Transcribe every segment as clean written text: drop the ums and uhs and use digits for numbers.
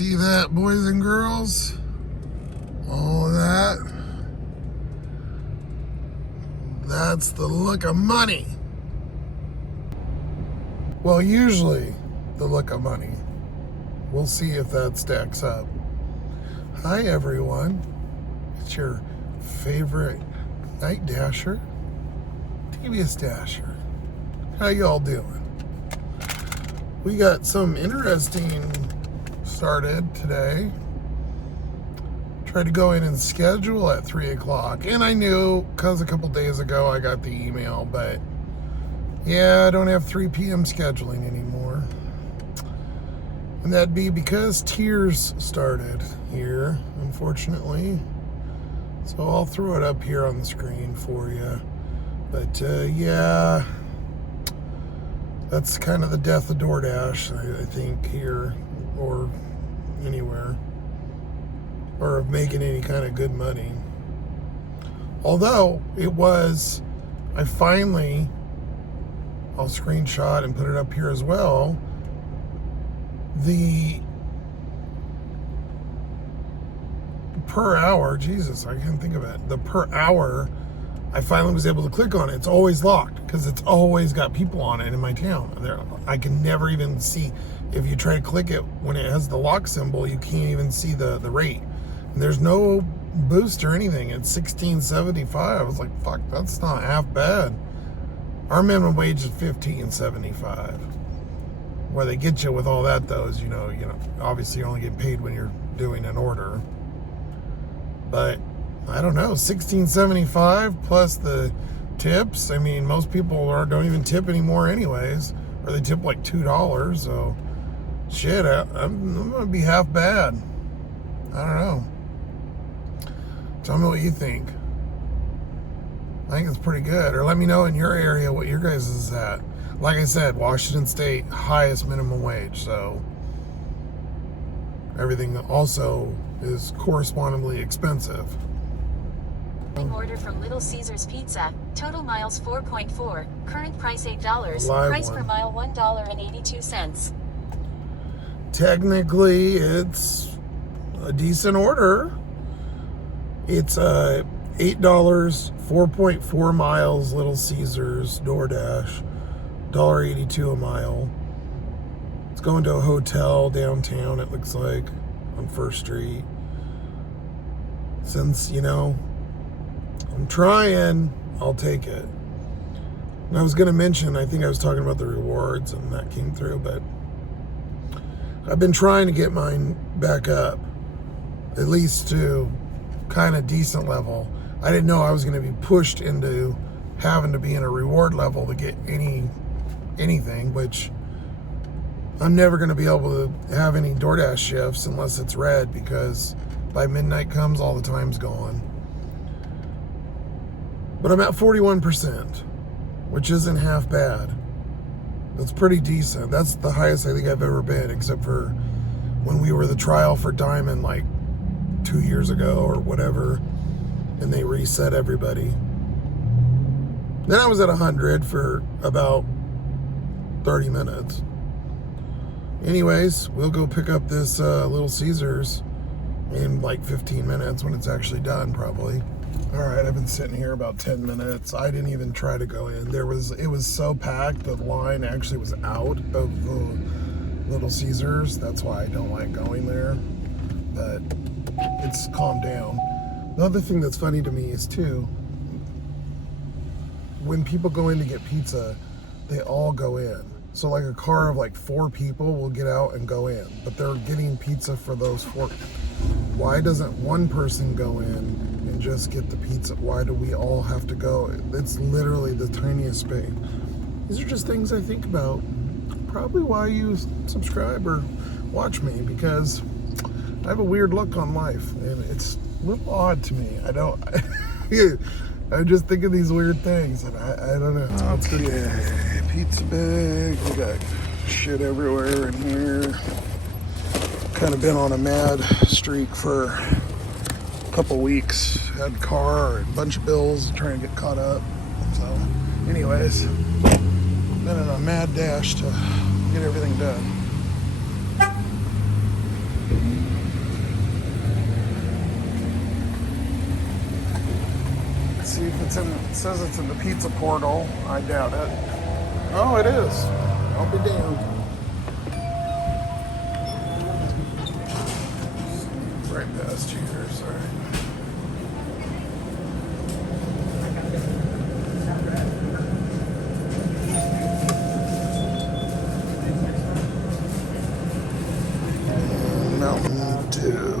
see that, boys and girls? All of that. That's the look of money. Well, usually the look of money. We'll see if that stacks up. Hi, everyone. It's your favorite night dasher, devious dasher. How y'all doing? We got some interesting started today. Tried to go in and schedule at 3 o'clock. And I knew because a couple days ago I got the email, but yeah, I don't have 3 p.m. scheduling anymore. And that'd be because tiers started here, unfortunately. So I'll throw it up here on the screen for you. But yeah, that's kind of the death of DoorDash, I think, here or anywhere, or of making any kind of good money. Although I finally, I'll screenshot and put it up here as well, the per hour, Jesus, I can't think of it, the per hour, I finally was able to click on it. It's always locked because it's always got people on it in my town. I can never even see, if you try to click it when it has the lock symbol, you can't even see the rate. And there's no boost or anything. It's $16.75. I was like, fuck, that's not half bad. Our minimum wage is $15.75. Where they get you with all that, though, is, you know, obviously you're only getting paid when you're doing an order. But I don't know, $16.75 plus the tips. I mean, most people don't even tip anymore anyways, or they tip like $2. So shit, I'm gonna be half bad. I don't know. Tell me what you think. I think it's pretty good. Or let me know in your area what your guys is at. Like I said, Washington State, highest minimum wage, so everything also is correspondingly expensive. Order from Little Caesars Pizza. Total miles 4.4. Current price $8. Price per mile $1.82. Technically, it's a decent order. It's $8, 4.4 miles, Little Caesars, DoorDash, $1.82 a mile. It's going to a hotel downtown, it looks like, on First Street. Since, I'm trying, I'll take it. And I was going to mention, I think I was talking about the rewards and that came through, but I've been trying to get mine back up, at least to kind of decent level. I didn't know I was going to be pushed into having to be in a reward level to get anything, which I'm never going to be able to have any DoorDash shifts unless it's red, because by midnight comes, all the time's gone. But I'm at 41%, which isn't half bad. That's pretty decent. That's the highest I think I've ever been, except for when we were the trial for Diamond like 2 years ago or whatever, and they reset everybody. Then I was at 100 for about 30 minutes. Anyways, we'll go pick up this Little Caesars in like 15 minutes when it's actually done, probably. All right, I've been sitting here about 10 minutes. I didn't even try to go in. It was so packed, the line actually was out of the Little Caesars. That's why I don't like going there. But it's calmed down. The other thing that's funny to me is, too, when people go in to get pizza, they all go in. So like a car of like 4 people will get out and go in, but they're getting pizza for those 4. Why doesn't one person go in and just get the pizza? Why do we all have to go? It's literally the tiniest space. These are just things I think about. Probably why you subscribe or watch me, because I have a weird look on life, and it's a little odd to me. I just think of these weird things, and I don't know. Okay, pizza bag. We got shit everywhere in here. Kind of been on a mad streak for a couple weeks. Had a car and a bunch of bills, trying to get caught up. So, anyways, been in a mad dash to get everything done. see if it's in, it says it's in the pizza portal. I doubt it. Oh, it is. I'll be damned. Right past here, sorry. Mountain Dew.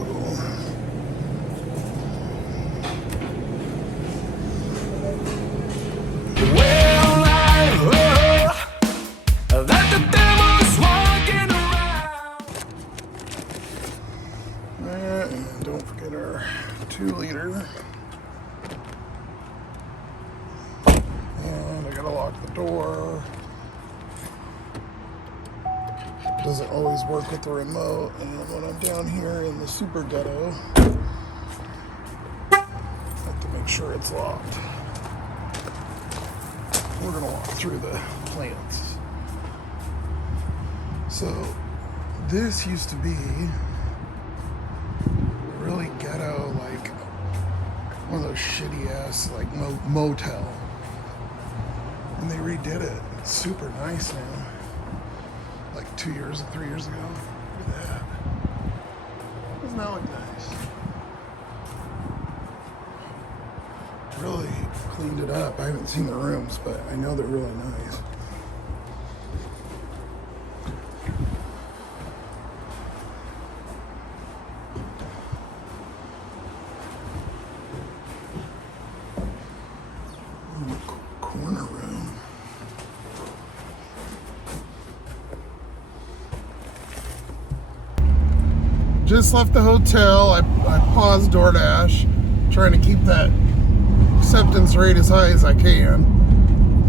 And don't forget our 2-liter. And I gotta lock the door. Doesn't always work with the remote, and when I'm down here in the super ghetto, I have to make sure it's locked. We're gonna walk through the plants. So this used to be really ghetto, like one of those shitty ass like motel, and they redid it. It's super nice now. Like 2 years or 3 years ago. Look at that. Doesn't that look nice? Really cleaned it up. I haven't seen the rooms, but I know they're really nice. Corner room. Just left the hotel. I paused DoorDash, trying to keep that acceptance rate as high as I can.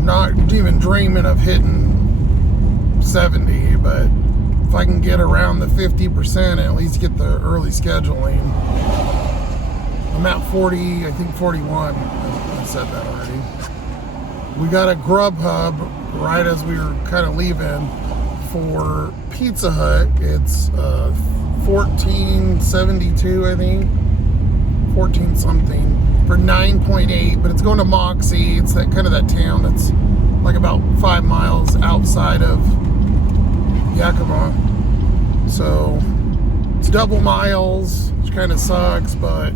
Not even dreaming of hitting 70, but if I can get around the 50%, at least get the early scheduling. I'm at 40, I think 41. I said that already. We got a Grubhub right as we were kind of leaving for Pizza Hut. It's $14.72, I think, 14 something for 9.8, but it's going to Moxie. It's that kind of that town that's like about 5 miles outside of Yakima. So it's double miles, which kind of sucks, but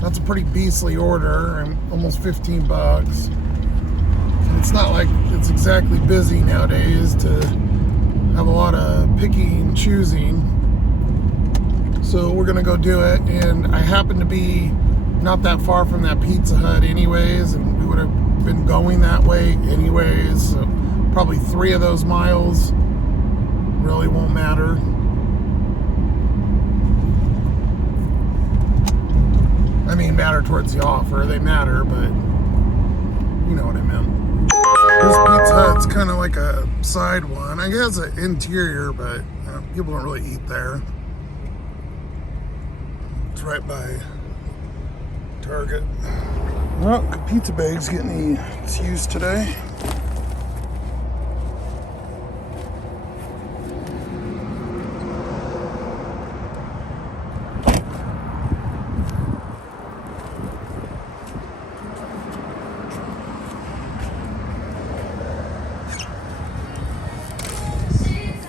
that's a pretty beastly order. I'm almost 15 bucks. And it's not like it's exactly busy nowadays to have a lot of picking and choosing. So we're gonna go do it, and I happen to be not that far from that Pizza Hut anyways, and we would have been going that way anyways, so probably 3 of those miles really won't matter. I mean, matter towards the offer, they matter, but you know what I meant. This Pizza Hut's kind of like a side one. I guess an interior, but people don't really eat there. It's right by Target. Well, pizza bag's getting its use today.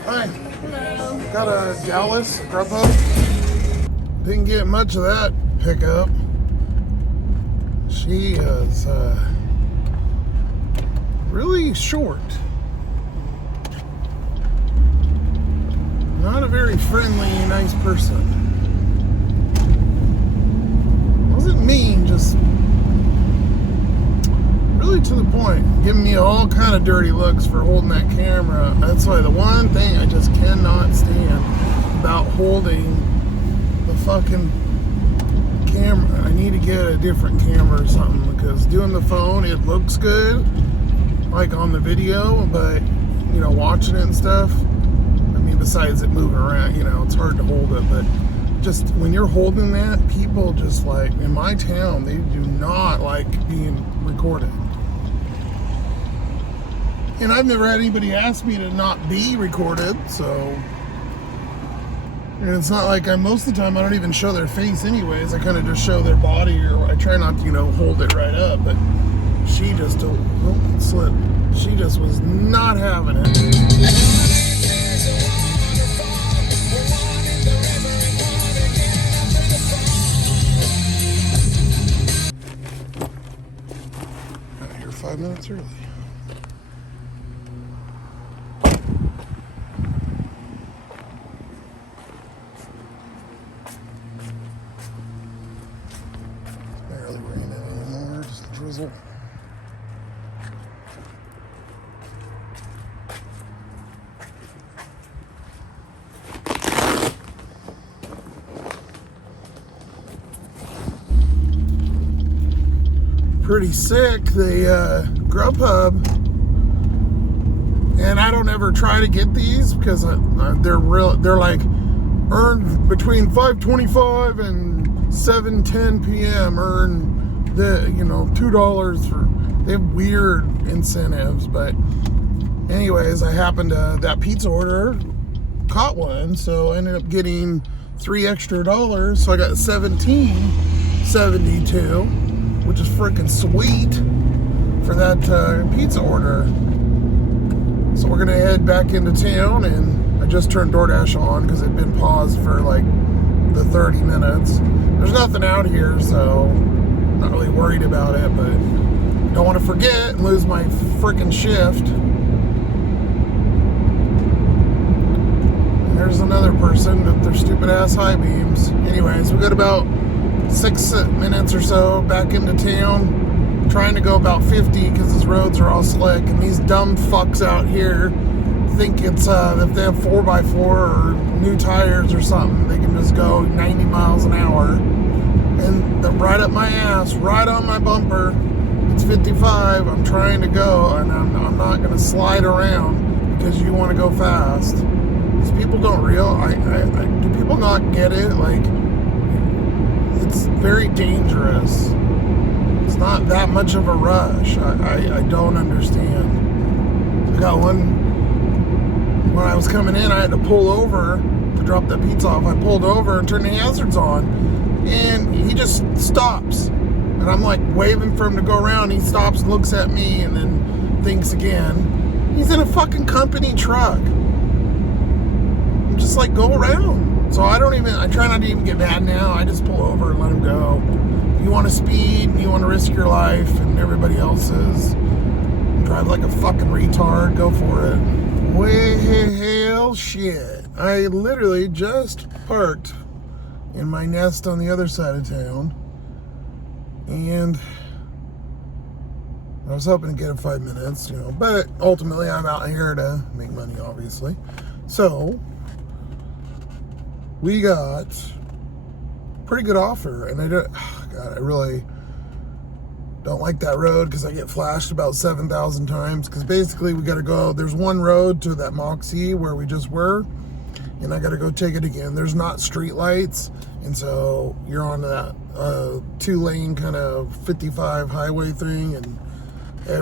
Hi. Hello. Got a Dallas Grubhub. Didn't get much of that pickup. She is really short. Not a very friendly, nice person. Wasn't mean, just really to the point. Giving me all kind of dirty looks for holding that camera. That's why the one thing I just cannot stand about holding the fucking camera. I need to get a different camera or something, because doing the phone, it looks good like on the video, but you know, watching it and stuff, I mean, besides it moving around, you know, it's hard to hold it, but just when you're holding that, people just like, in my town, they do not like being recorded. And I've never had anybody ask me to not be recorded, so And it's not like most of the time I don't even show their face anyways. I kind of just show their body, or I try not to, hold it right up. But she just slipped. She just was not having it. Got here 5 minutes early. Barely raining anymore, just a drizzle. Pretty sick. They Grubhub, and I don't ever try to get these because they're like earn between 5:25 and 7:10 p.m. earn the $2 for. They have weird incentives, but anyways, I happened to that pizza order caught one, so I ended up getting $3 extra, so I got $17.72, which is freaking sweet for that pizza order. So we're gonna head back into town, and I just turned DoorDash on because it'd been paused for like the 30 minutes. There's nothing out here, so not really worried about it, but don't want to forget and lose my freaking shift. And there's another person with their stupid ass high beams. Anyways, we got about 6 minutes or so back into town, trying to go about 50 because these roads are all slick, and these dumb fucks out here think it's if they have 4x4 or new tires or something, they can just go 90 miles an hour, and they're right up my ass, right on my bumper. It's 55, I'm trying to go, and I'm not going to slide around because you want to go fast. These people don't do people not get it? Like, it's very dangerous. It's not that much of a rush. I don't understand. I got one, when I was coming in, I had to pull over to drop the pizza off. I pulled over and turned the hazards on, and he just stops. And I'm like waving for him to go around. He stops and looks at me and then thinks again. He's in a fucking company truck. I'm just like, go around. So I try not to even get mad now. I just pull over and let him go. If you want to speed and you want to risk your life and everybody else's, drive like a fucking retard, go for it. Well, shit. I literally just parked in my nest on the other side of town. And I was hoping to get 5 minutes, but ultimately I'm out here to make money, obviously. So we got pretty good offer, and I really don't like that road because I get flashed about 7,000 times, because basically we got to go, there's one road to that Moxie where we just were, and I got to go take it again. There's not street lights, and so you're on that 2-lane kind of 55 highway thing, and I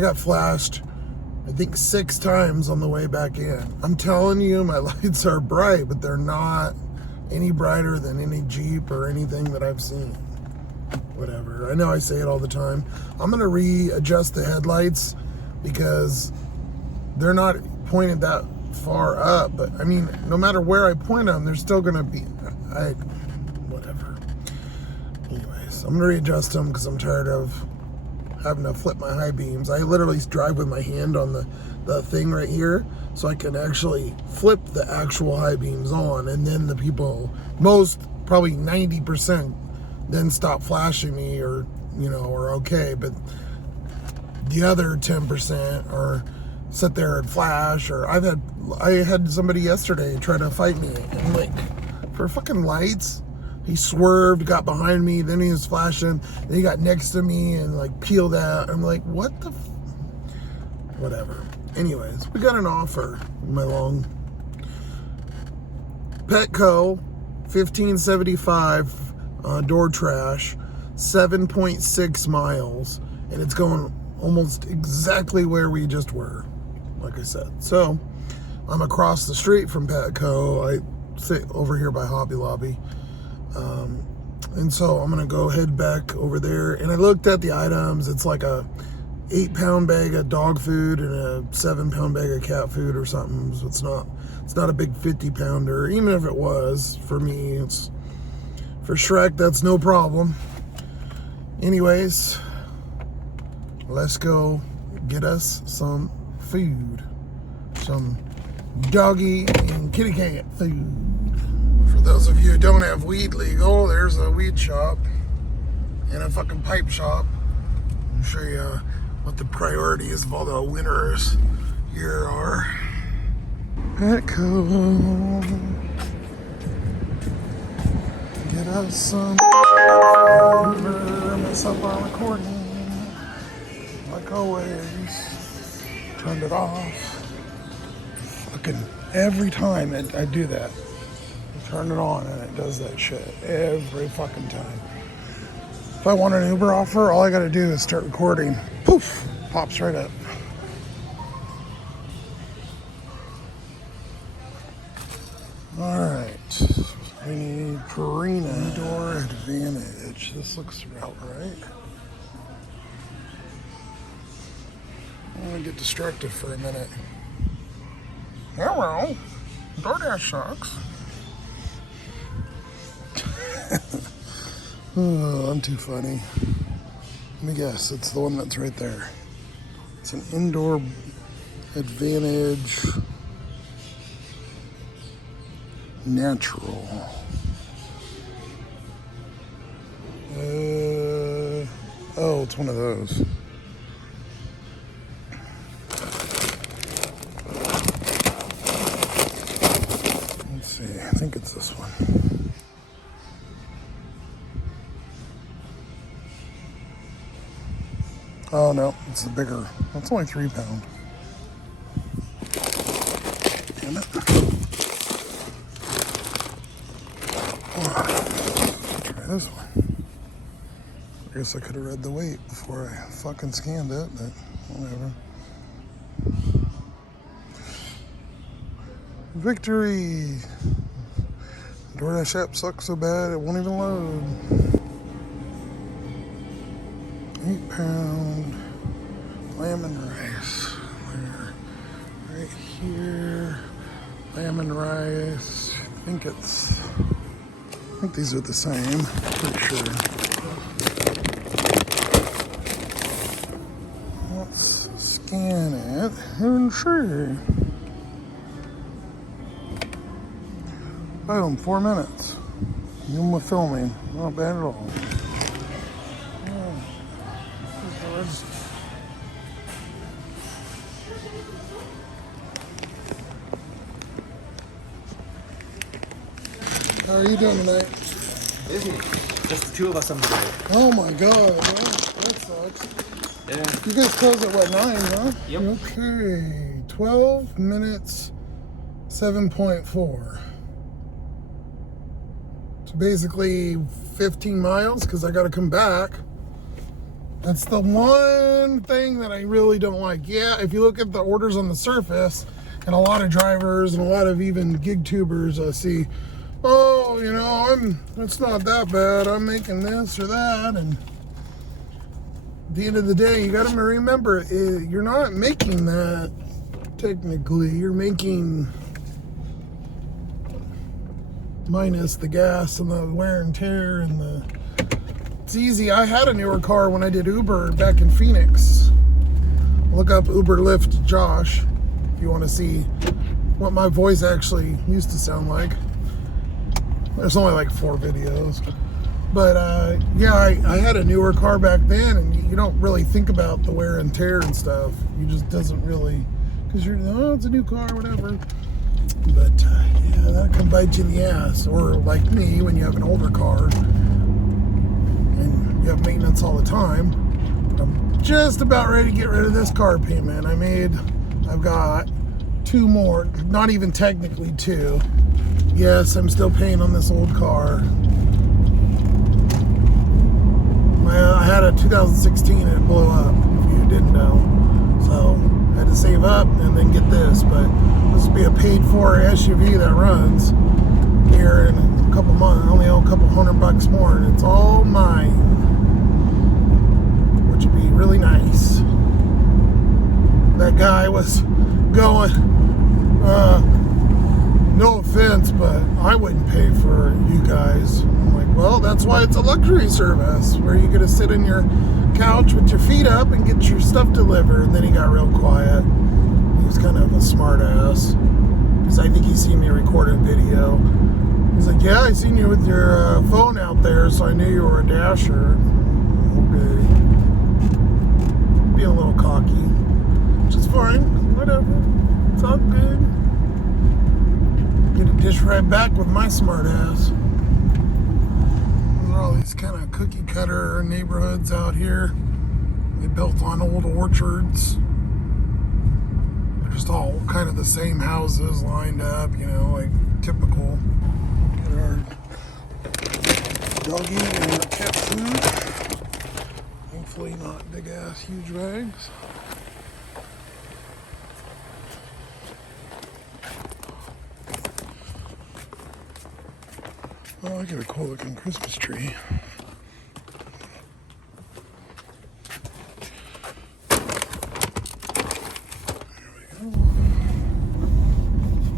got flashed I think 6 times on the way back in. I'm telling you, my lights are bright, but they're not any brighter than any Jeep or anything that I've seen. Whatever. I know I say it all the time. I'm going to readjust the headlights because they're not pointed that far up. But, I mean, no matter where I point them, they're still going to be... whatever. Anyways, I'm going to readjust them because I'm tired of having to flip my high beams. I literally drive with my hand on the thing right here, so I can actually flip the actual high beams on, and then the people, probably 90%, then stop flashing me, or are okay. But the other 10% are sit there and flash. Or I had somebody yesterday try to fight me, and like, for fucking lights, he swerved, got behind me, then he was flashing, then he got next to me and like peeled out. I'm like, what the whatever. Anyways, we got an offer. My long Petco 1575 door trash, 7.6 miles, and it's going almost exactly where we just were, like I said. So I'm across the street from Petco. I sit over here by Hobby Lobby. And so I'm gonna go head back over there. And I looked at the items. It's like a 8-pound bag of dog food and a 7-pound bag of cat food or something. So it's not a big 50-pounder. Even if it was, for me, it's for Shrek, that's no problem. Anyways, let's go get us some food. Some doggy and kitty cat food. For those of you who don't have weed legal, there's a weed shop and a fucking pipe shop. I'll show you what the priorities of all the winners here are. Petco. Get us some food. Mess up our recording. Like always. Turned it off. Fucking every time I do that. Turn it on and it does that shit every fucking time. If I want an Uber offer, all I gotta do is start recording. Poof, pops right up. All right, we need Purina Indoor Advantage. This looks about right. I'm gonna get distracted for a minute. Hello, DoorDash sucks. Oh, I'm too funny. Let me guess, it's the one that's right there. It's an Indoor Advantage Natural. Oh, it's one of those. Let's see, I think it's this one. Oh no, it's the bigger. That's only 3 pound. Damn it. Try this one. I guess I could have read the weight before I fucking scanned it, but whatever. Victory! DoorDash app sucks so bad it won't even load. 8-pound lamb and rice. Right here, lamb and rice. I think these are the same. Pretty sure. Let's scan it and see. Boom, 4 minutes. No more filming. Not bad at all. How are you doing tonight? Busy. Just the two of us on the day. Oh my god, that sucks. Yeah. You guys close at what, 9, huh? Yep. Okay, 12 minutes, 7.4. So basically 15 miles because I got to come back. That's the one thing that I really don't like. Yeah, if you look at the orders on the surface, and a lot of drivers and a lot of even gig tubers see, oh, you know, it's not that bad. I'm making this or that. And at the end of the day, you got to remember, you're not making that technically. You're making minus the gas and the wear and tear and the... It's easy. I had a newer car when I did Uber back in Phoenix. Look up Uber Lyft Josh if you want to see what my voice actually used to sound like. There's only like 4 videos. But yeah, I had a newer car back then, and you don't really think about the wear and tear and stuff. You just doesn't really, because you're, oh, it's a new car, whatever. But yeah, that'll come bite you in the ass. Or like me, when you have an older car, and you have maintenance all the time. I'm just about ready to get rid of this car payment. I've got 2 more, not even technically 2. Yes, I'm still paying on this old car. I had a 2016 and it blew up, if you didn't know. So I had to save up and then get this, but this will be a paid for SUV that runs. here in a couple months. I only owe a couple $100 more, and it's all mine, which would be really nice. That guy was going, no offense, but I wouldn't pay for you guys. I'm like, well, that's why it's a luxury service, where you get to sit in your couch with your feet up and get your stuff delivered. And then he got real quiet. He was kind of a smart ass, because I think he seen me record a video. He's like, yeah, I seen you with your phone out there, so I knew you were a dasher. Okay. Being a little cocky, which is fine, whatever. It's all good. Get a dish right back with my smart ass. There are all these kind of cookie cutter neighborhoods out here. They built on old orchards. They're just all kind of the same houses lined up, you know, like typical. Get our doggy and our cat food. Hopefully not big ass huge bags. Oh, I got a cool looking Christmas tree. There we go.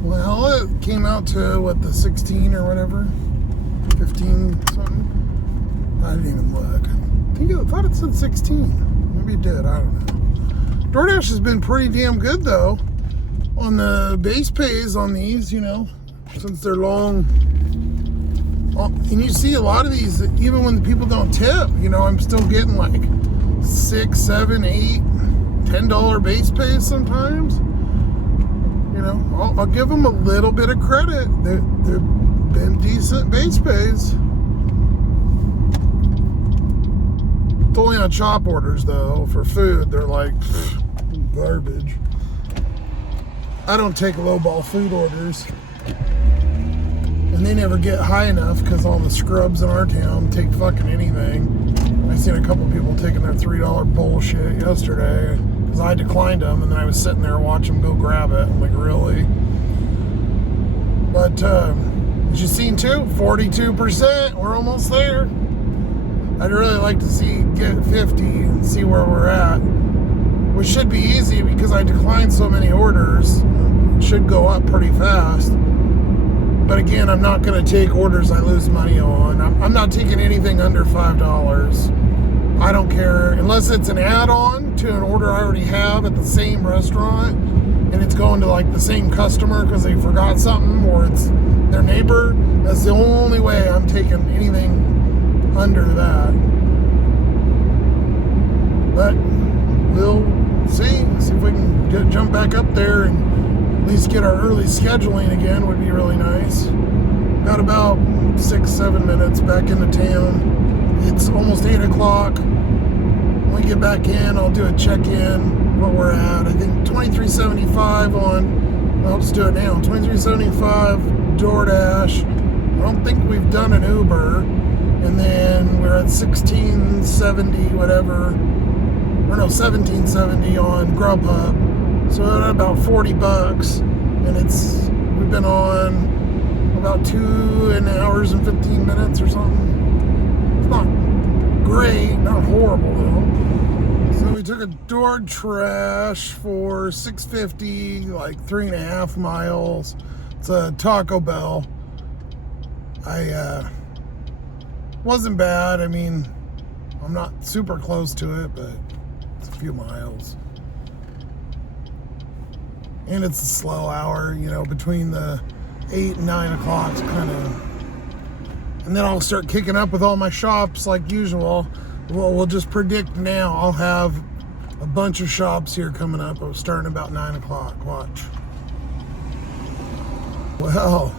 Well, it came out to what, the 16 or whatever? 15 something? I didn't even look. I thought it said 16. Maybe it did, I don't know. DoorDash has been pretty damn good though on the base pays on these, you know, since they're long. And you see a lot of these, even when the people don't tip, you know, I'm still getting like $6, $7, $8, $10 base pays sometimes. You know, I'll give them a little bit of credit. They've been decent base pays. It's only on shop orders though. For food, they're like garbage. I don't take lowball food orders. And they never get high enough because all the scrubs in our town take fucking anything. I seen a couple people taking their $3 bullshit yesterday because I declined them, and then I was sitting there watching them go grab it. I'm like, really? But as you seen too, 42%. We're almost there. I'd really like to get 50 and see where we're at, which should be easy because I declined so many orders. It should go up pretty fast. But again, I'm not going to take orders I lose money on. I'm not taking anything under $5. I don't care, unless it's an add-on to an order I already have at the same restaurant, and it's going to like the same customer because they forgot something, or it's their neighbor. That's the only way I'm taking anything under that. But we'll see if we can jump back up there and at least get our early scheduling again. Would be really nice. Got about 6-7 minutes back into town. It's almost 8 o'clock. When we get back in, I'll do a check-in, what we're at. I think $23.75 on, well, let's do it now. $23.75 DoorDash. I don't think we've done an Uber. And then we're at $16.70 whatever, or no, $17.70 on Grubhub. So we're at about $40, and we've been on about 2 hours and 15 minutes or something. It's not great, not horrible though. So we took a DoorDash for $6.50, like 3.5 miles. It's a Taco Bell. Wasn't bad. I mean, I'm not super close to it, but it's a few miles. And it's a slow hour, you know, between the 8 and 9 o'clock, kind of. And then I'll start kicking up with all my shops like usual. Well, we'll just predict now. I'll have a bunch of shops here coming up. I'm starting about 9 o'clock. Watch. Well,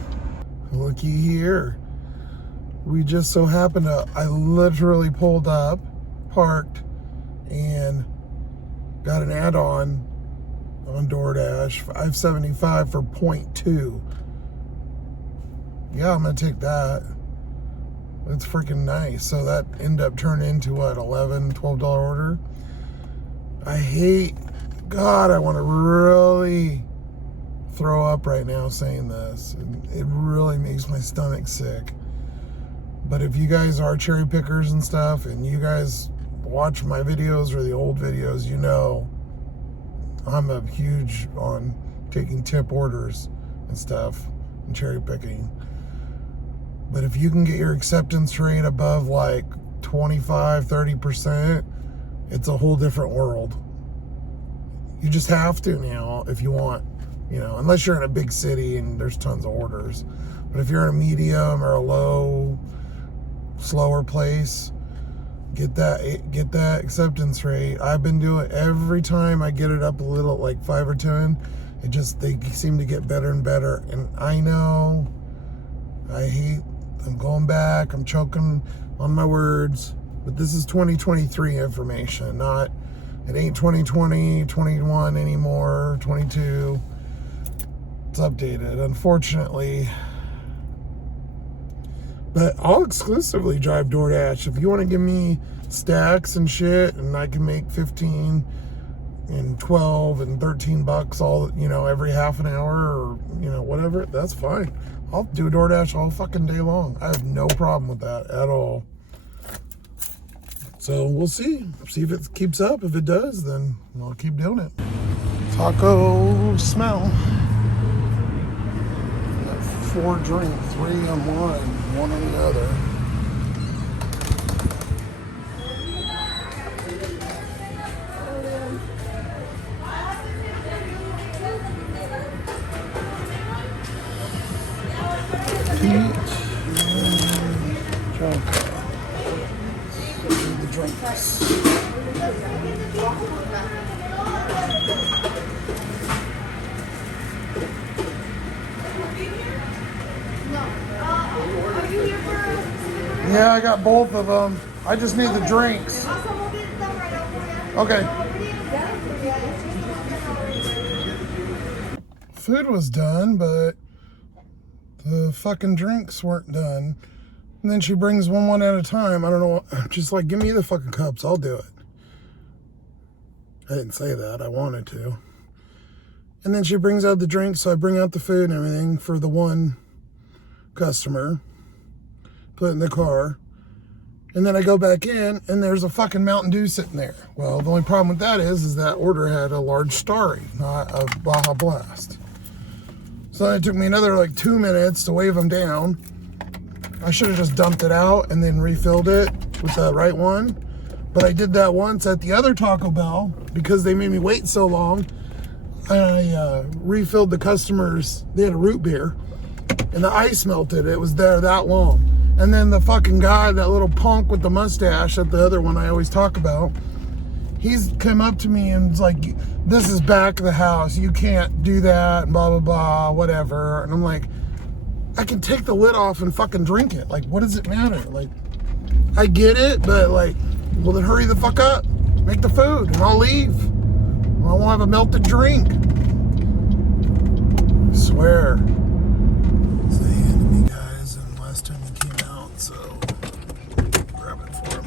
looky here. We just so happened to, I literally pulled up, parked, and got an add-on on DoorDash, $5.75 for 0.2. Yeah, I'm gonna take that. That's freaking nice. So that ended up turning into what, $11, $12 order. I want to really throw up right now saying this. It really makes my stomach sick. But if you guys are cherry pickers and stuff, and you guys watch my videos or the old videos, you know I'm a huge on taking tip orders and stuff and cherry picking. But if you can get your acceptance rate above like 25-30%, it's a whole different world. You just have to now if you want, you know, unless you're in a big city and there's tons of orders. But if you're in a medium or a low, slower place, get that acceptance rate. I've been doing, every time I get it up a little, like 5 or 10, they seem to get better and better. And I know, I'm going back, I'm choking on my words, but this is 2023 information, not, it ain't 2020, 21 anymore, 22. It's updated, unfortunately. But I'll exclusively drive DoorDash. If you want to give me stacks and shit, and I can make 15 and 12 and 13 bucks all, you know, every half an hour or, you know, whatever, that's fine. I'll do DoorDash all fucking day long. I have no problem with that at all. So we'll see if it keeps up. If it does, then I'll keep doing it. Taco smell. Got 4 drinks, 3 on one on the other. Peach and chocolate. The drinks. Yeah, I got both of them. I just need the drinks. Okay. Food was done, but the fucking drinks weren't done. And then she brings one at a time. I don't know. Just like, give me the fucking cups. I'll do it. I didn't say that. I wanted to. And then she brings out the drinks, so I bring out the food and everything for the one customer. Put it in the car. And then I go back in, and there's a fucking Mountain Dew sitting there. Well, the only problem with that is that order had a large Starry, not a Baja Blast. So then it took me another like 2 minutes to wave them down. I should have just dumped it out and then refilled it with the right one. But I did that once at the other Taco Bell because they made me wait so long. I refilled the customers. They had a root beer and the ice melted. It was there that long. And then the fucking guy, that little punk with the mustache at the other one I always talk about, he's come up to me and was like, this is back of the house. You can't do that, blah, blah, blah, whatever. And I'm like, I can take the lid off and fucking drink it. Like, what does it matter? Like, I get it, but like, well then hurry the fuck up. Make the food and I'll leave. I won't have a melted drink. I swear. So they handed me, guys, and last time he came out, so grab it for him.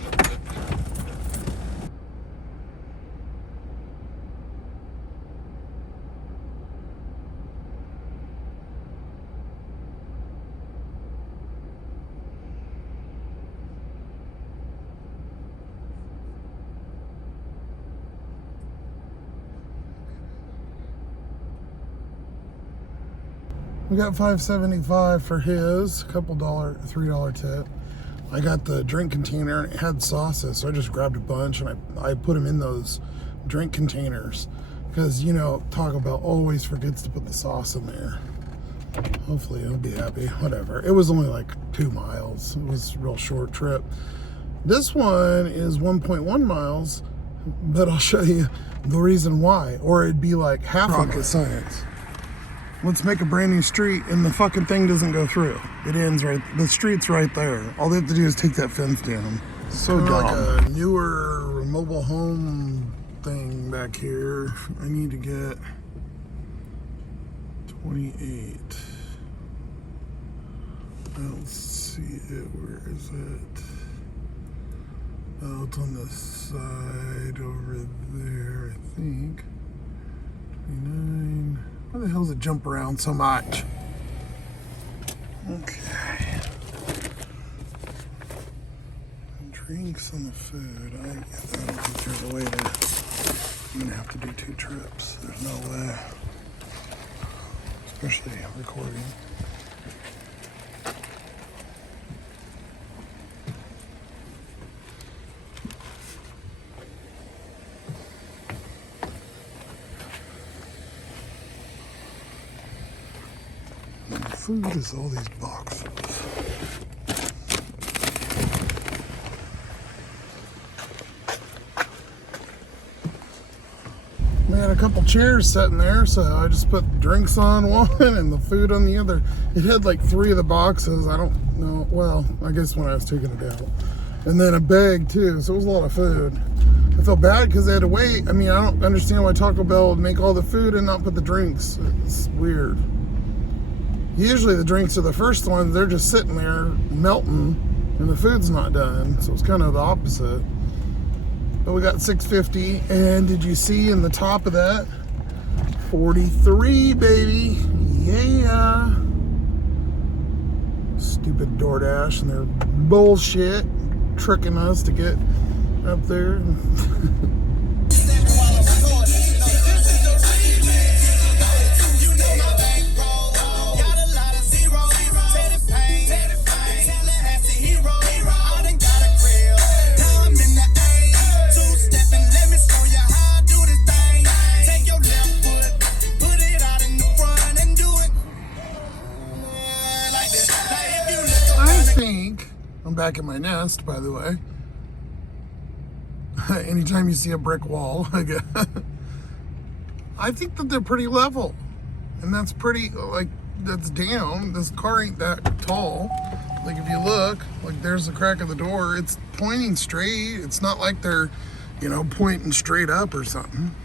We got $5.75 for his, a couple $3 tip. I got the drink container and it had sauces, so I just grabbed a bunch and I put them in those drink containers because, you know, Taco Bell always forgets to put the sauce in there. Hopefully he'll be happy, whatever. It was only like 2 miles. It was a real short trip. This one is 1.1 miles, but I'll show you the reason why, or it'd be like half rocket science. Let's make a brand new street and the fucking thing doesn't go through. It ends right, the street's right there. All they have to do is take that fence down. So dumb. Like a newer mobile home thing back here. I need to get 28. I don't see it. Where is it? Oh, it's on the side over there, I think. 29. Where the hell hell does it jump around so much? Okay. Drinks and the food. I don't think there's a way to. I'm gonna have to do 2 trips. There's no way. Especially recording. And the food is all these boxes. We had a couple chairs sitting there, so I just put drinks on one and the food on the other. It had like 3 of the boxes. I don't know. Well, I guess when I was taking it out. And then a bag too, so it was a lot of food. I felt bad because they had to wait. I mean, I don't understand why Taco Bell would make all the food and not put the drinks. It's weird. Usually the drinks are the first ones. They're just sitting there melting and the food's not done. So it's kind of the opposite. But we got $6.50, and did you see in the top of that? 43, baby. Yeah. Stupid DoorDash and their bullshit tricking us to get up there. I'm back in my nest, by the way. Anytime you see a brick wall, I think that they're pretty level. And that's pretty, like, that's down. This car ain't that tall. Like, if you look, like, there's the crack of the door. It's pointing straight. It's not like they're, you know, pointing straight up or something.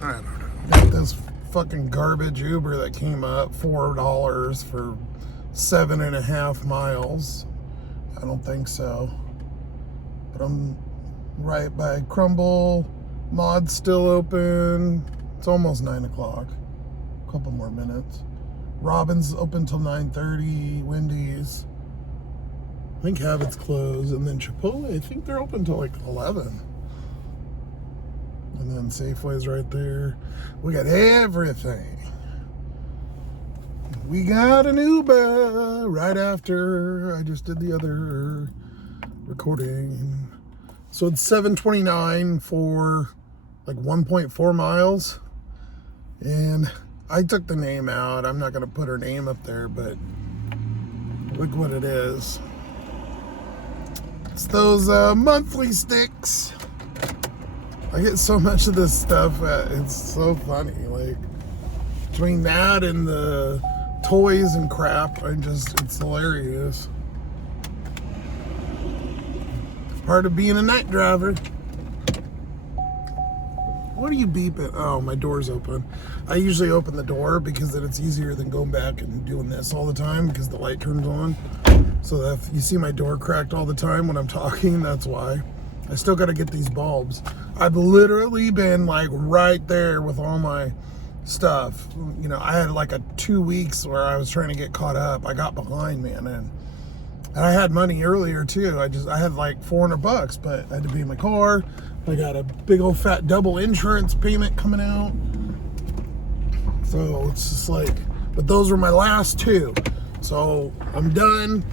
I don't know. Got this fucking garbage Uber that came up, $4 for 7.5 miles. I don't think so. But I'm right by Crumble. Mod's still open. It's almost 9 o'clock. A couple more minutes. Robin's open till 9:30. Wendy's. I think Habit's closed. And then Chipotle, I think they're open till like 11. And then Safeway's right there. We got everything. We got an Uber right after I just did the other recording. So it's $7.29 for like 1.4 miles. And I took the name out. I'm not going to put her name up there, but look what it is. It's those monthly sticks. I get so much of this stuff. It's so funny. Like, between that and the toys and crap, it's hilarious. Part of being a night driver. What are you beeping? Oh, my door's open. I usually open the door because then it's easier than going back and doing this all the time because the light turns on. So that if you see my door cracked all the time when I'm talking, that's why. I still got to get these bulbs. I've literally been like right there with all my stuff. You know, I had like 2 weeks where I was trying to get caught up. I got behind, man, and I had money earlier too. I had like $400, but I had to be in my car. I got a big old fat double insurance payment coming out. So it's just like, but those were my last 2. So I'm done,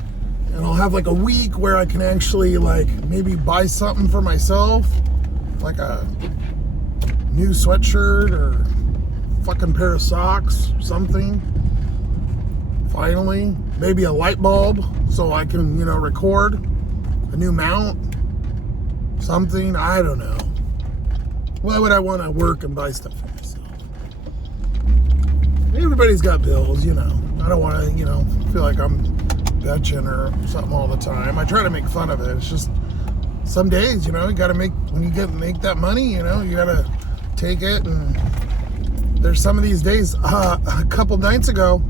and I'll have like a week where I can actually like maybe buy something for myself, like a new sweatshirt or fucking pair of socks, something. Finally, maybe a light bulb so I can, you know, record a new mount, something. I don't know. Why would I want to work and buy stuff for myself? Everybody's got bills, you know. I don't want to, you know, feel like I'm bitching or something all the time. I try to make fun of it. It's just some days, you know, you got to make, when you make that money, you know, you got to take it. And there's some of these days, a couple nights ago,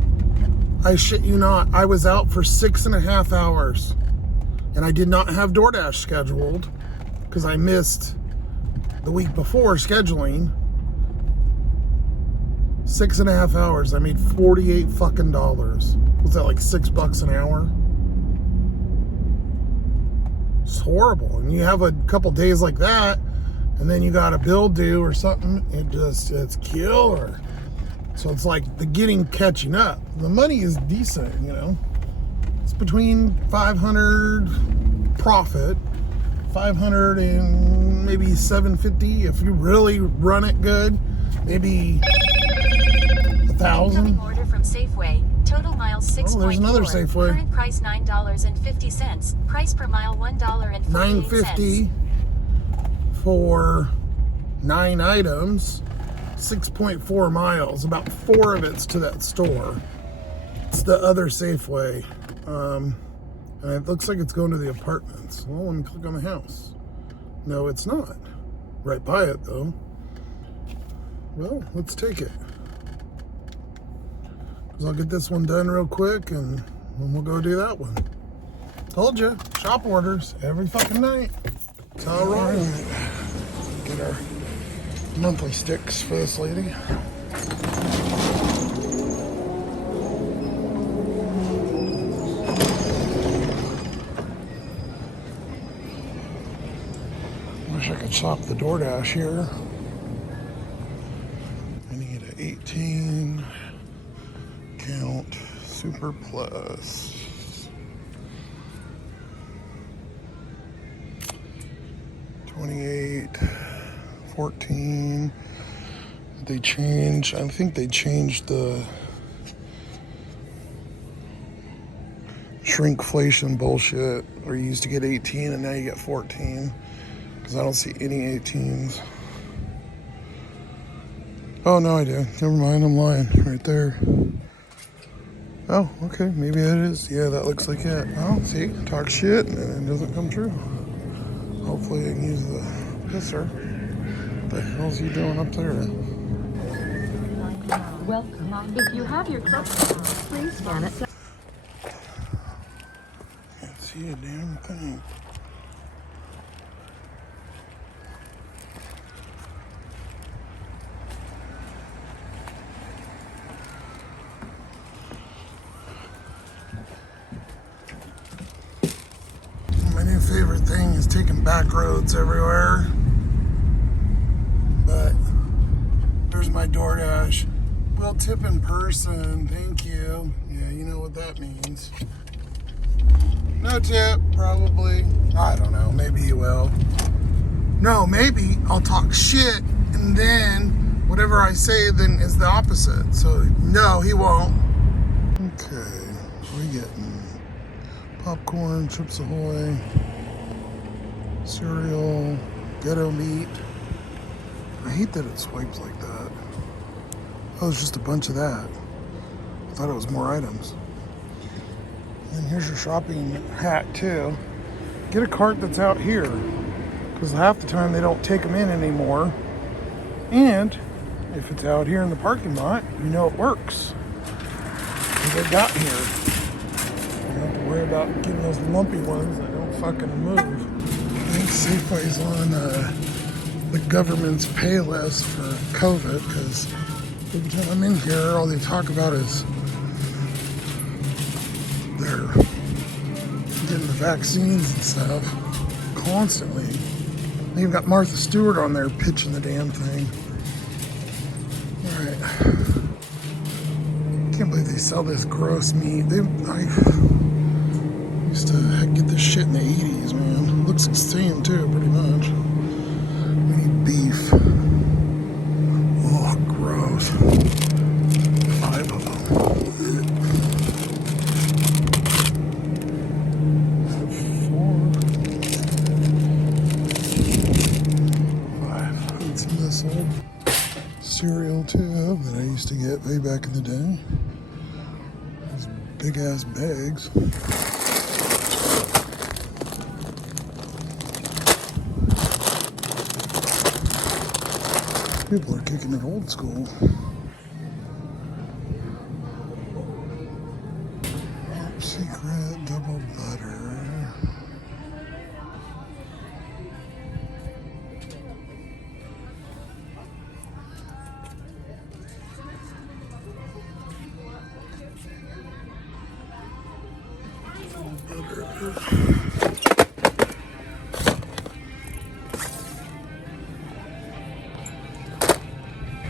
I shit you not, I was out for 6.5 hours, and I did not have DoorDash scheduled because I missed the week before scheduling. 6.5 hours. I made $48 fucking dollars. Was that like $6 an hour? It's horrible. And you have a couple days like that, and then you got a bill due or something. It's killer. So it's like the catching up. The money is decent, you know. It's between 500 profit, 500 and maybe 750 if you really run it good. Maybe 1,000. Incoming order from Safeway. Total miles 6.4. Oh, there's another Safeway. Current price $9.50. Price per mile $1.48. $9.50 for 9 items, 6.4 miles. About 4 of it's to that store. It's the other Safeway. And it looks like it's going to the apartments. Well, let me click on the house. No, it's not. Right by it, though. Well, let's take it. Because I'll get this one done real quick, and then we'll go do that one. Told you, shop orders every fucking night. It's all right. Get our monthly sticks for this lady. Wish I could shop the DoorDash here. I need an 18 count Super Plus. 28, 14. They changed, I think they changed the shrinkflation bullshit, where you used to get 18 and now you get 14. Because I don't see any 18s. Oh, no, I do. Never mind, I'm lying. Right there. Oh, okay, maybe it is. Yeah, that looks like it. Oh, see, talk shit and it doesn't come true. Hopefully I can use the pisser. What the hell's he doing up there? Welcome. If you have your card, please scan it. Can't see a damn thing. My new favorite thing is taking back roads everywhere. But there's my DoorDash. We'll tip in person, thank you. Yeah, you know what that means. No tip, probably. I don't know, maybe you will. No, maybe I'll talk shit and then whatever I say then is the opposite. So no, he won't. Okay, what are we getting? Popcorn, Chips Ahoy, cereal, ghetto meat. I hate that it swipes like that. Oh, it's just a bunch of that. I thought it was more items. And here's your shopping hat too. Get a cart that's out here, because half the time they don't take them in anymore. And if it's out here in the parking lot, you know it works. They got here. You don't have to worry about getting those lumpy ones that don't fucking move. I think Safeway's on the government's pay list for COVID, because every time I'm in here, all they talk about is they're getting the vaccines and stuff constantly. They even got Martha Stewart on there pitching the damn thing. All right. Can't believe they sell this gross meat. I used to get this shit in the 80s, man. It looks the same too, pretty much. We need beef. Oh, gross. 5 of them. 4. 5. And some of this old cereal too that I used to get way back in the day. These big ass bags. People are kicking it old school. Secret double butter.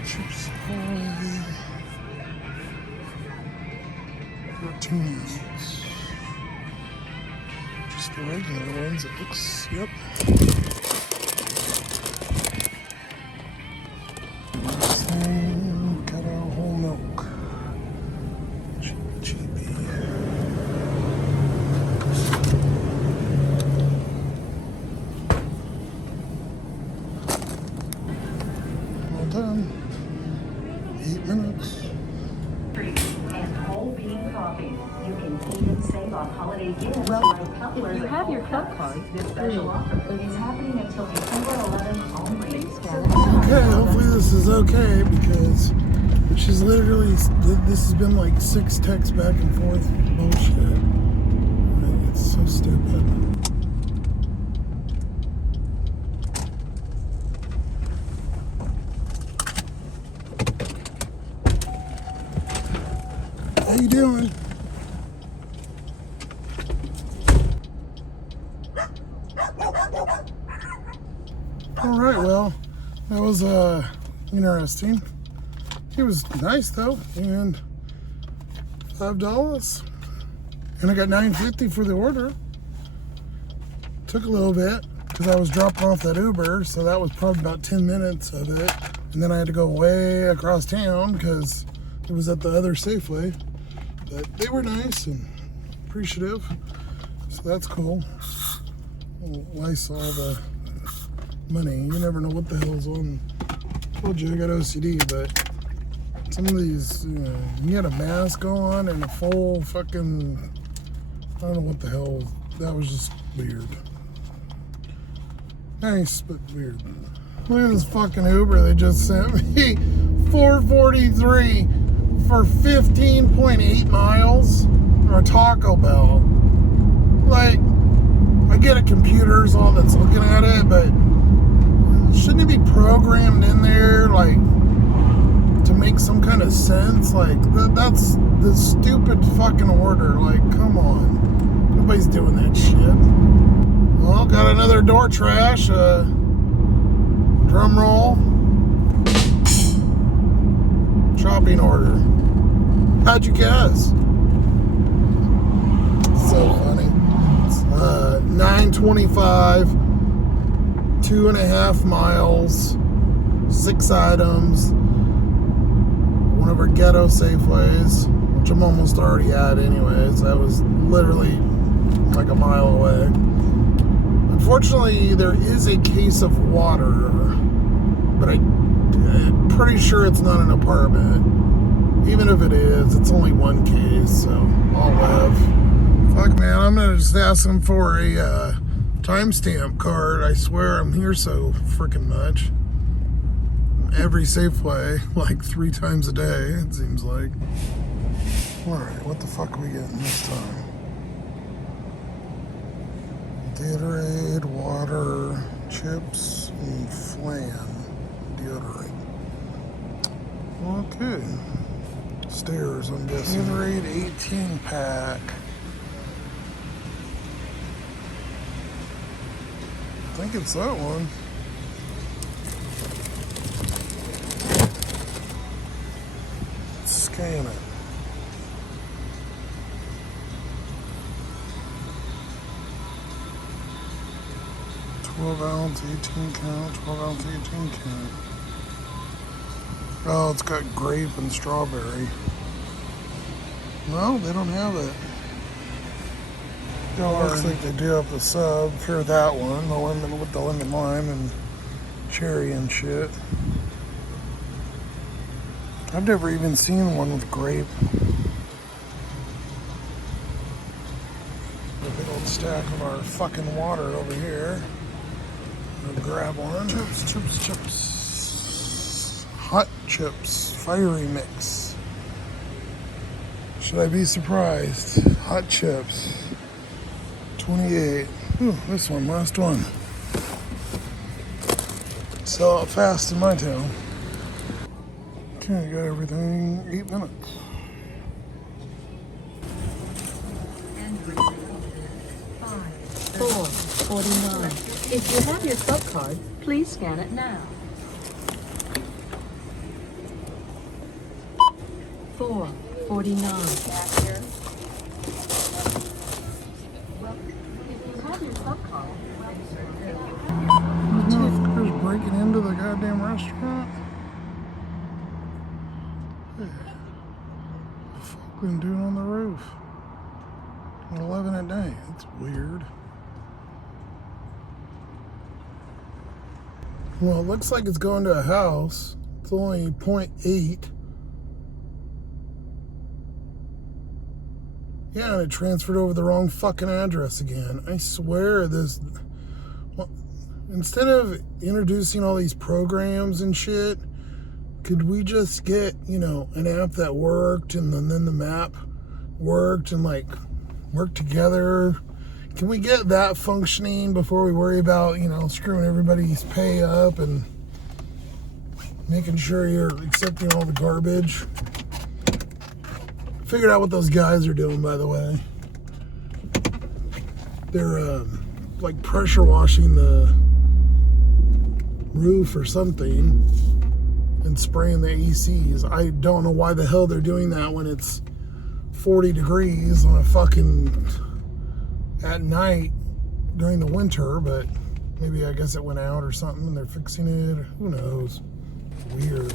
Chips Ahoy. 14 ounce. Just the regular ones, it looks, yep. Same, got our whole milk. Cheapy. Well done. 8 minutes. And whole bean coffee. You can even save on holiday gifts Well, like couplers. if you have your club card, This special offer is happening until December 11th only. Okay, hopefully this is okay because she's literally, this has been like 6 texts back and forth bullshit. It's so stupid. How you doing? All right, well, that was interesting. It was nice though, and $5, and I got $9.50 for the order. Took a little bit because I was dropping off that Uber, so that was probably about 10 minutes of it, and then I had to go way across town because it was at the other Safeway. But they were nice and appreciative, so that's cool. I saw the money. You never know what the hell's on. Told you I got OCD, but some of these, you had a mask on and a full fucking, I don't know what the hell. That was just weird. Nice, but weird. Look at this fucking Uber they just sent me. $4.43 for 15.8 miles for a Taco Bell. Like, I get a computer's all that's looking at it, but shouldn't it be programmed in there, like, to make some kind of sense? Like, that's the stupid fucking order. Like, come on. Nobody's doing that shit. Well, got another door trash. Drum roll. Shopping order. How'd you guess? So funny. It's, 925, 2.5 miles, 6 items. One of our ghetto Safeways, which I'm almost already at anyways. That was literally like a mile away. Unfortunately, there is a case of water, but I'm pretty sure it's not an apartment. Even if it is, it's only one case, so I'll live. Fuck, man, I'm gonna just ask them for a timestamp card. I swear I'm here so freaking much. Every Safeway, like 3 times a day, it seems like. Alright, what the fuck are we getting this time? Gatorade, water, chips, and Flan deodorant. Okay. Stairs, I'm guessing. Gatorade 18 pack. I think it's that one. Scan it. $12 ounce, 18 count, 12 ounce, 18 count. Oh, it's got grape and strawberry. No, they don't have it. It looks like they do have the sub for that one, the lemon with the lemon lime and cherry and shit. I've never even seen one with grape. A big old stack of our fucking water over here. I'll grab one. Chips. Hot chips. Fiery mix. Should I be surprised? Hot chips. 28. Ooh, this one, last one. Sell out fast in my town. Okay, got everything. 8 minutes. $4.49. If you have your club card, please scan it now. $4.49. Motherfuckers breaking into the goddamn restaurant. What the fuck been doing on the roof? At 11 at night. That's weird. Well, it looks like it's going to a house. It's only 0.8. Yeah, and it transferred over the wrong fucking address again. I swear this... Well, instead of introducing all these programs and shit, could we just get, you know, an app that worked and then the map worked and, like, work together? Can we get that functioning before we worry about, you know, screwing everybody's pay up and making sure you're accepting all the garbage? Figured out what those guys are doing, by the way. They're like pressure washing the roof or something and spraying the ACs. I don't know why the hell they're doing that when it's 40 degrees on a fucking at night during the winter, but maybe I guess it went out or something and they're fixing it. Who knows? Weird.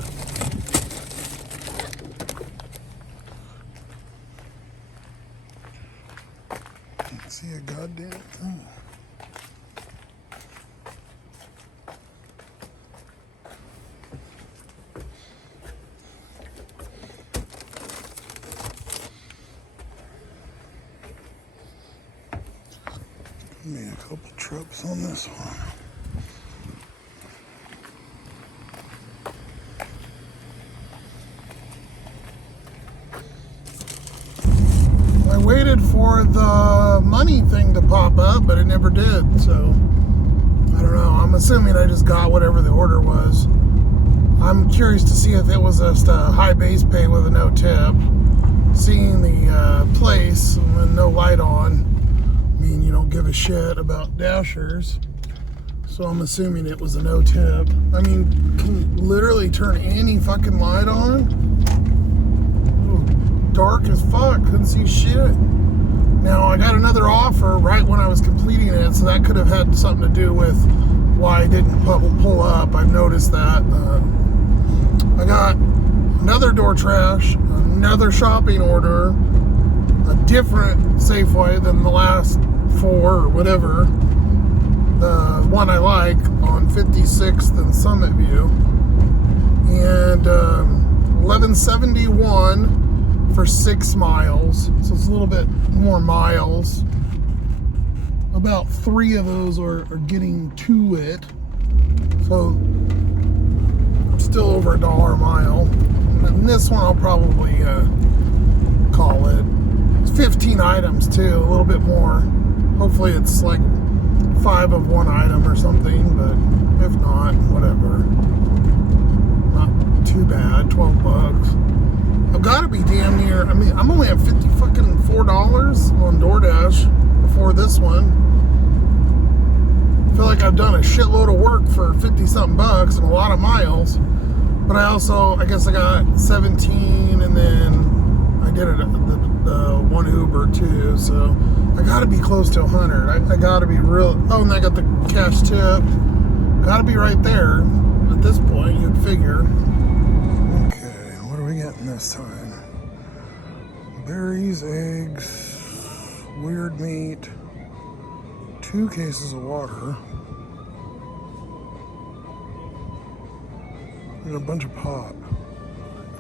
Can't see a goddamn thing. Give me a couple trips on this one. I waited for the money thing to pop up, but it never did, so I don't know. I'm assuming I just got whatever the order was. I'm curious to see if it was just a high base pay with a no tip. Seeing the place and then no light on, I mean, you don't give a shit about dashers, so I'm assuming it was a no tip. I mean, can literally turn any fucking light on. Dark as fuck, couldn't see shit. Now I got another offer right when I was completing it, so that could have had something to do with why I didn't pull up. I've noticed that. I got another door trash, another shopping order, a different Safeway than the last 4 or whatever. The one I like on 56th and Summit View, and 1171 for 6 miles, so it's a little bit more miles. About 3 of those are getting to it, so still over $1 a mile. And this one I'll probably call it. It's 15 items too, a little bit more. Hopefully it's like 5 of one item or something, but if not, whatever. Not too bad, 12 bucks. I've got to be damn near, I mean, I'm only at $4 on DoorDash before this one. I feel like I've done a shitload of work for 50 something bucks and a lot of miles. But I guess I got 17 and then I did it the one Uber too. So I got to be close to 100. I got to be real. Oh, and I got the cash tip. Got to be right there at this point, you'd figure. This time, berries, eggs, weird meat, 2 cases of water, and a bunch of pop.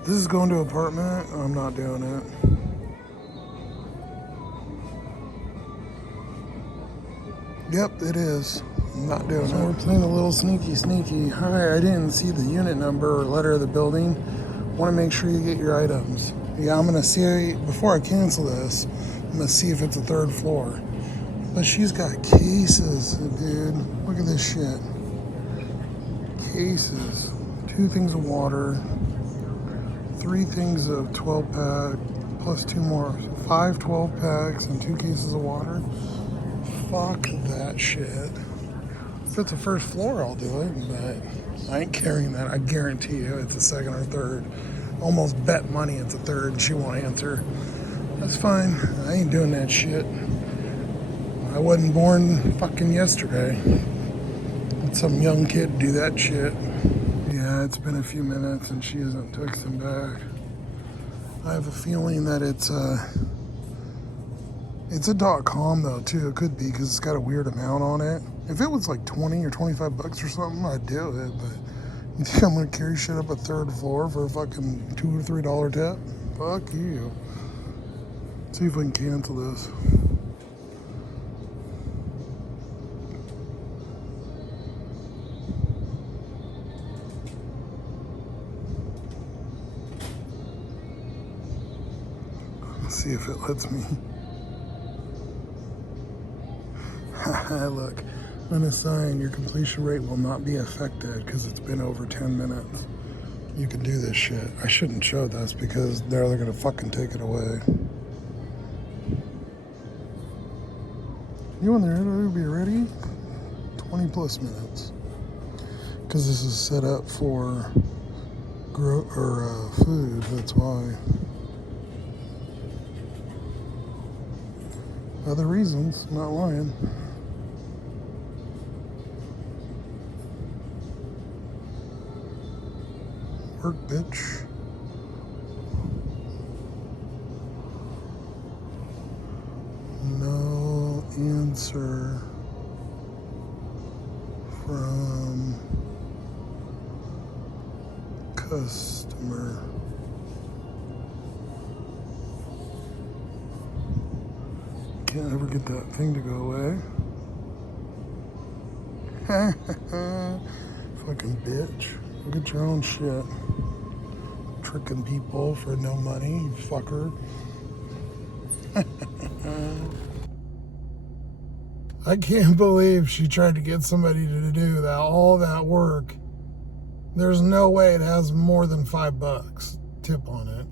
This is going to apartment. I'm not doing it. Yep, it is. I'm not doing it. So we're playing a little sneaky. Hi, I didn't see the unit number or letter of the building. Want to make sure you get your items. Yeah, I'm gonna see, before I cancel this, I'm gonna see if it's a 3rd floor. But she's got cases, dude. Look at this shit. Cases. 2 things of water, 3 things of 12 pack, plus 2 more. So 5 12 packs and 2 cases of water. Fuck that shit. If it's the first floor, I'll do it, but I ain't carrying that. I guarantee you it's a second or third. Almost bet money it's a third and she won't answer. That's fine. I ain't doing that shit. I wasn't born fucking yesterday. Let some young kid do that shit. Yeah, it's been a few minutes and she isn't texting back. I have a feeling that it's a .com though too. It could be because it's got a weird amount on it. If it was like 20 or 25 bucks or something, I'd do it. But you think I'm gonna carry shit up a third floor for a fucking $2 or $3 tip? Fuck you. Let's see if we can cancel this. Let's see if it lets me. Look, unassigned, your completion rate will not be affected because it's been over 10 minutes. You can do this shit. I shouldn't show this because they're gonna fucking take it away. You want to be ready? 20 plus minutes. Because this is set up for food, that's why. Other reasons, I'm not lying. Work, bitch. No answer from customer. Can't ever get that thing to go away. Fucking bitch. Look at your own shit. Tricking people for no money, you fucker. I can't believe she tried to get somebody to do that, all that work. There's no way it has more than $5 tip on it.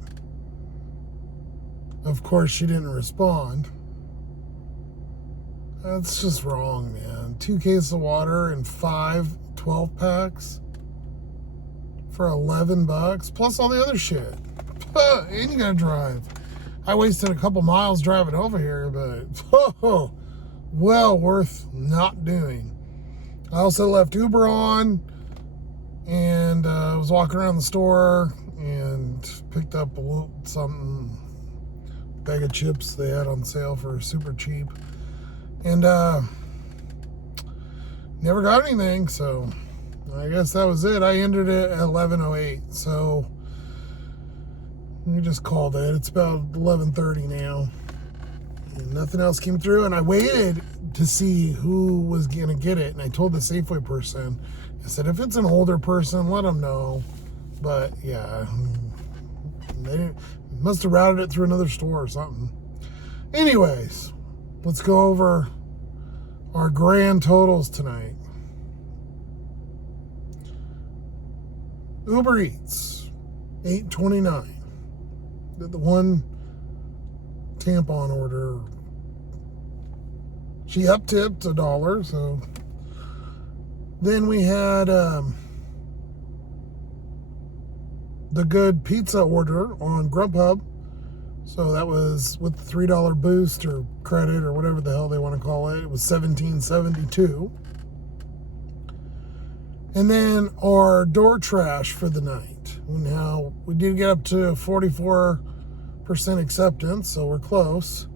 Of course, she didn't respond. That's just wrong, man. 2 cases of water and 5 12-packs for $11, plus all the other shit. And you gotta drive. I wasted a couple miles driving over here, but well worth not doing. I also left Uber on, and I was walking around the store and picked up something, bag of chips they had on sale for super cheap. And never got anything, so I guess that was it. I ended it at 11:08, so we just called it. It's about 11:30 now, and nothing else came through. And I waited to see who was gonna get it, and I told the Safeway person, I said, if it's an older person, let them know. But yeah, they must have routed it through another store or something. Anyways, let's go over our grand totals tonight. Uber Eats, $8.29. Did the one tampon order. She up tipped $1, so. Then we had the good pizza order on Grubhub. So that was with the $3 boost or credit or whatever the hell they want to call it. It was $17.72. And then our door trash for the night. Now, we did get up to 44% acceptance, so we're close.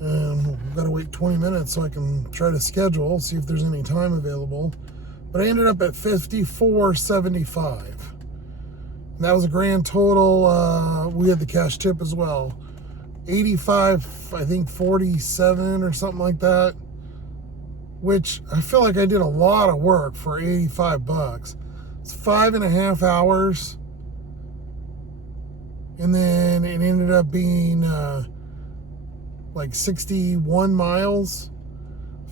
And we've got to wait 20 minutes so I can try to schedule, see if there's any time available. But I ended up at $54.75. That was a grand total. We had the cash tip as well. 85, I think 47 or something like that. Which I feel like I did a lot of work for $85. It's 5.5 hours. And then it ended up being like 61 miles.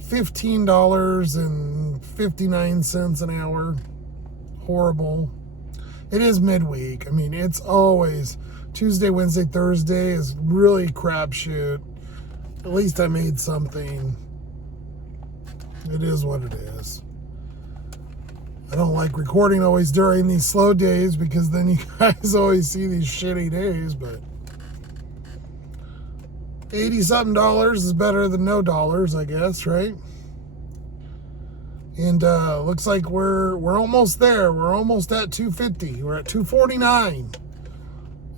$15.59 an hour. Horrible. It is midweek. I mean, it's always Tuesday, Wednesday, Thursday is really crapshoot. At least I made something. It is what it is. I don't like recording always during these slow days because then you guys always see these shitty days, but $80-something is better than no dollars, I guess, right? And looks like we're almost there. We're almost at 250. We're at 249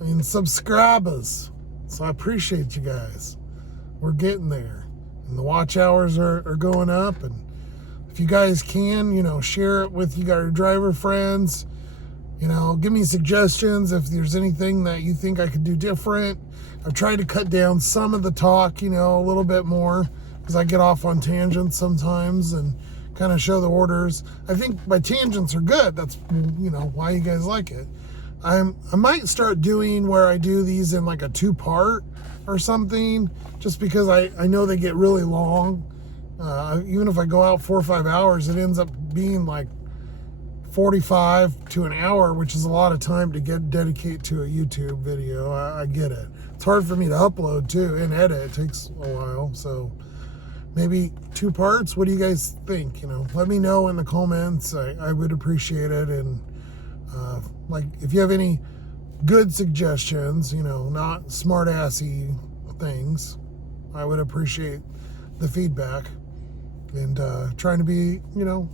in subscribers. So I appreciate you guys. We're getting there. And the watch hours are going up. And if you guys can, you know, share it with your driver friends. You know, give me suggestions if there's anything that you think I could do different. I've tried to cut down some of the talk, you know, a little bit more because I get off on tangents sometimes and kind of show the orders. I think my tangents are good. That's, you know, why you guys like it. I might start doing where I do these in like a 2-part or something, just because I know they get really long. Even if I go out 4 or 5 hours, it ends up being like 45 to an hour, which is a lot of time to dedicate to a YouTube video. I get it. It's hard for me to upload too and edit. It takes a while. So maybe 2 parts. What do you guys think? You know, let me know in the comments. I would appreciate it. And like if you have any good suggestions, you know, not smart-assy things, I would appreciate the feedback. And trying to be, you know,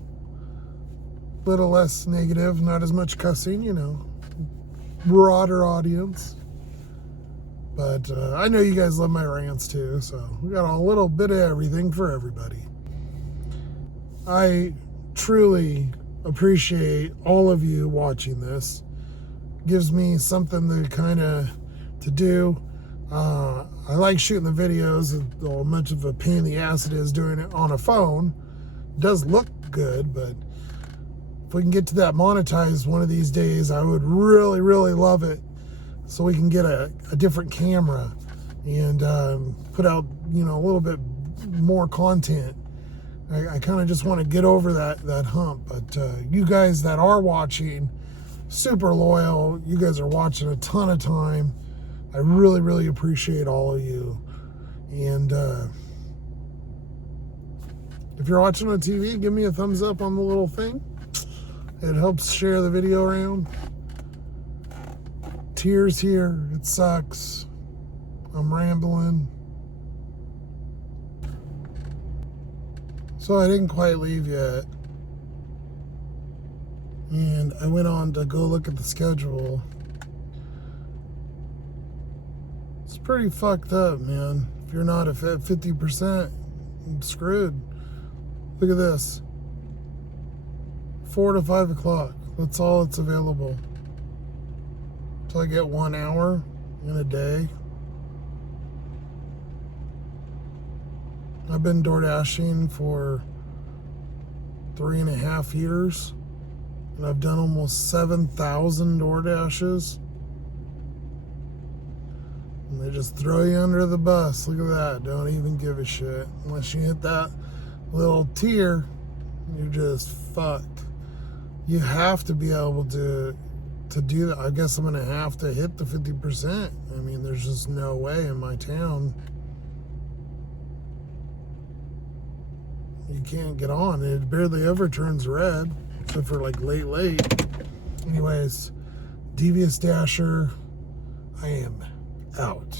a little less negative, not as much cussing, you know, broader audience. But I know you guys love my rants too, so we got a little bit of everything for everybody. I truly appreciate all of you watching this. Gives me something to kind of to do. I like shooting the videos, though much of a pain in the ass it is doing it on a phone. It does look good, but if we can get to that monetized one of these days, I would really, really love it. So we can get a different camera and put out, you know, a little bit more content. I kind of just want to get over that hump. But you guys that are watching, super loyal. You guys are watching a ton of time. I really, really appreciate all of you. And if you're watching on TV, give me a thumbs up on the little thing. It helps share the video around. Tears here. It sucks. I'm rambling. So I didn't quite leave yet. And I went on to go look at the schedule. It's pretty fucked up, man. If you're not at 50%, you're screwed. Look at this. 4 to 5 o'clock. That's all that's available. So I get 1 hour in a day. I've been DoorDashing for 3.5 years. And I've done almost 7,000 DoorDashes. And they just throw you under the bus. Look at that. Don't even give a shit. Unless you hit that little tier, you're just fucked. You have to be able to do that. I guess I'm going to have to hit the 50%. I mean, there's just no way in my town. You can't get on. It barely ever turns red. Except for like late. Anyways, Devious Dasher, I am out.